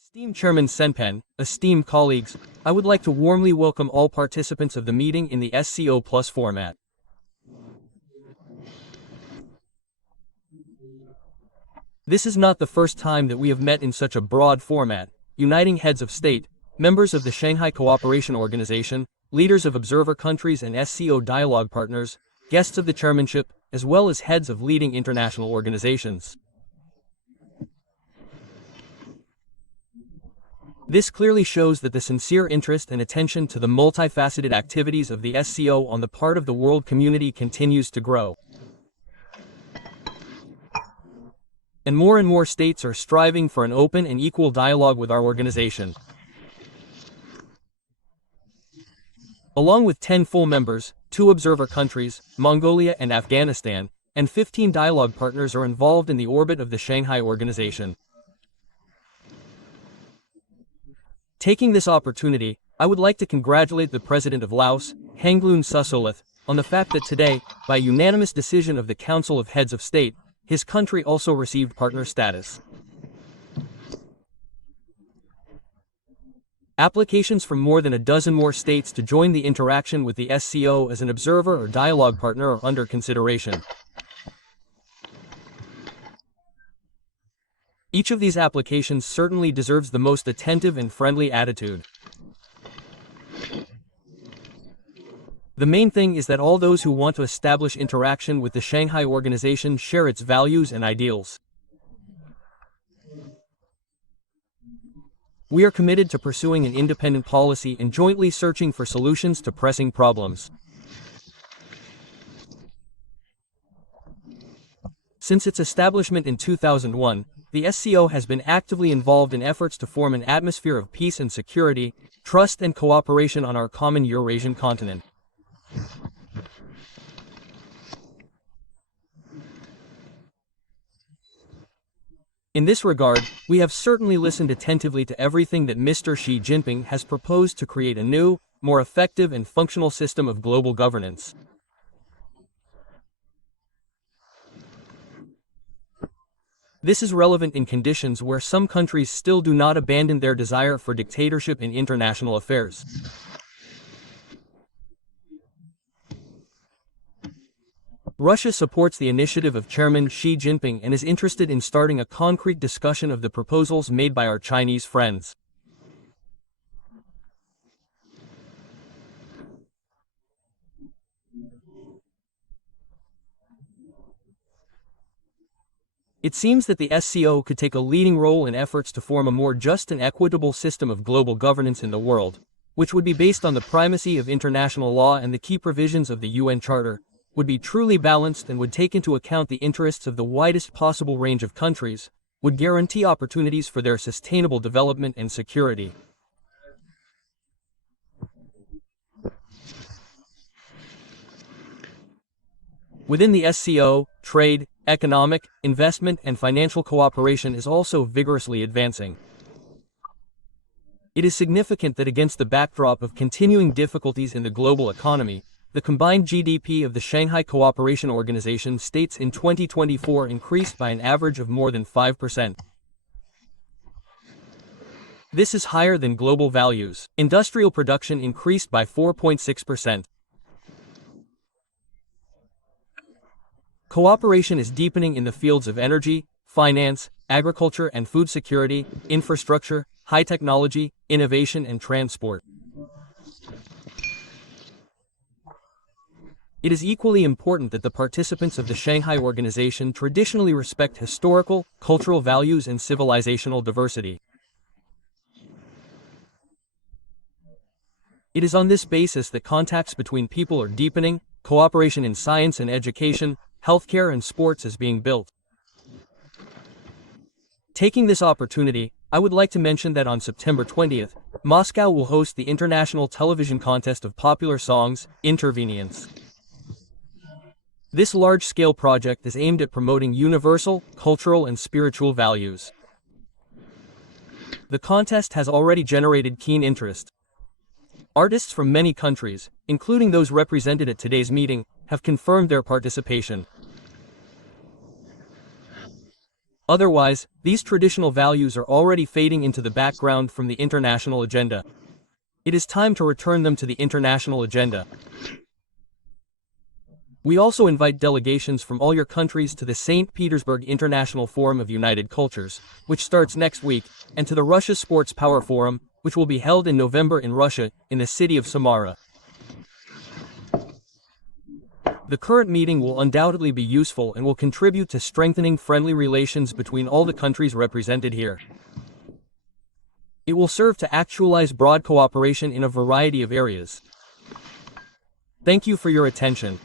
Esteemed Chairman Senpen, esteemed colleagues, I would like to warmly welcome all participants of the meeting in the SCO Plus format. This is not the first time that we have met in such a broad format, uniting heads of state, members of the Shanghai Cooperation Organization, leaders of observer countries and SCO dialogue partners, guests of the chairmanship, as well as heads of leading international organizations. This clearly shows that the sincere interest and attention to the multifaceted activities of the SCO on the part of the world community continues to grow. And more states are striving for an open and equal dialogue with our organization. Along with 10 full members, 2 observer countries, Mongolia and Afghanistan, and 15 dialogue partners are involved in the orbit of the Shanghai Organization. Taking this opportunity, I would like to congratulate the President of Laos, Hengloun Susolith, on the fact that today, by unanimous decision of the Council of Heads of State, his country also received partner status. Applications from more than a dozen more states to join the interaction with the SCO as an observer or dialogue partner are under consideration. Each of these applications certainly deserves the most attentive and friendly attitude. The main thing is that all those who want to establish interaction with the Shanghai Organization share its values and ideals. We are committed to pursuing an independent policy and jointly searching for solutions to pressing problems. Since its establishment in 2001, the SCO has been actively involved in efforts to form an atmosphere of peace and security, trust and cooperation on our common Eurasian continent. In this regard, we have certainly listened attentively to everything that Mr. Xi Jinping has proposed to create a new, more effective and functional system of global governance. This is relevant in conditions where some countries still do not abandon their desire for dictatorship in international affairs. Russia supports the initiative of Chairman Xi Jinping and is interested in starting a concrete discussion of the proposals made by our Chinese friends. It seems that the SCO could take a leading role in efforts to form a more just and equitable system of global governance in the world, which would be based on the primacy of international law and the key provisions of the UN Charter, would be truly balanced and would take into account the interests of the widest possible range of countries, would guarantee opportunities for their sustainable development and security. Within the SCO, trade, economic, investment and financial cooperation is also vigorously advancing. It is significant that against the backdrop of continuing difficulties in the global economy, the combined GDP of the Shanghai Cooperation Organization states in 2024 increased by an average of more than 5%. This is higher than global values. Industrial production increased by 4.6%. Cooperation is deepening in the fields of energy, finance, agriculture and food security, infrastructure, high technology, innovation and transport. It is equally important that the participants of the Shanghai Organization traditionally respect historical, cultural values and civilizational diversity. It is on this basis that contacts between people are deepening, cooperation in science and education, healthcare and sports is being built. Taking this opportunity, I would like to mention that on September 20th, Moscow will host the International Television Contest of Popular Songs, Intervenience. This large-scale project is aimed at promoting universal, cultural and spiritual values. The contest has already generated keen interest. Artists from many countries, including those represented at today's meeting, have confirmed their participation. Otherwise, these traditional values are already fading into the background from the international agenda. It is time to return them to the international agenda. We also invite delegations from all your countries to the St. Petersburg International Forum of United Cultures, which starts next week, and to the Russia Sports Power Forum, which will be held in November in Russia, in the city of Samara. The current meeting will undoubtedly be useful and will contribute to strengthening friendly relations between all the countries represented here. It will serve to actualize broad cooperation in a variety of areas. Thank you for your attention.